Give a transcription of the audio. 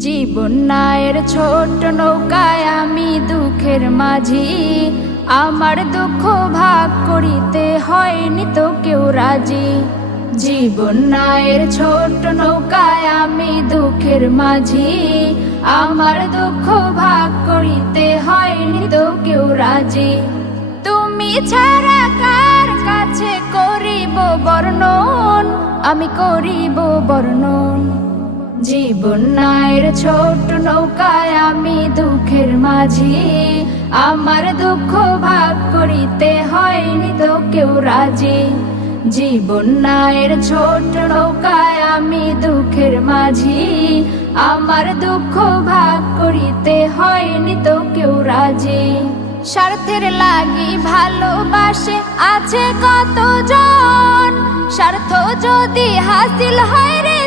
জীবন নায়ের ছোট নৌকায় আমি দুঃখের মাঝি, আমার দুঃখ ভাগ করিতে হয়নি তো কেউ রাজি। জীবন নায়ের ছোট নৌকায় আমি দুঃখের মাঝি, আমার দুঃখ ভাগ করিতে হয়নি তো কেউ রাজি। তুমি ছাড়া কার কাছে করিব বর্ণন, আমি করিব বর্ণন। জীবন নায়ের ছোট নৌকায় আমি দুঃখের মাঝি, আমার দুঃখ ভাগ করিতে হয়নি তো কেউ রাজি। জীবন নায়ের ছোট নৌকায় আমি দুঃখের মাঝি, আমার দুঃখ ভাগ করিতে হয়নি তো কেউ রাজি। স্বার্থের লাগি ভালোবাসে আছে কতজন, স্বার্থ যদি হাসিল হয় রে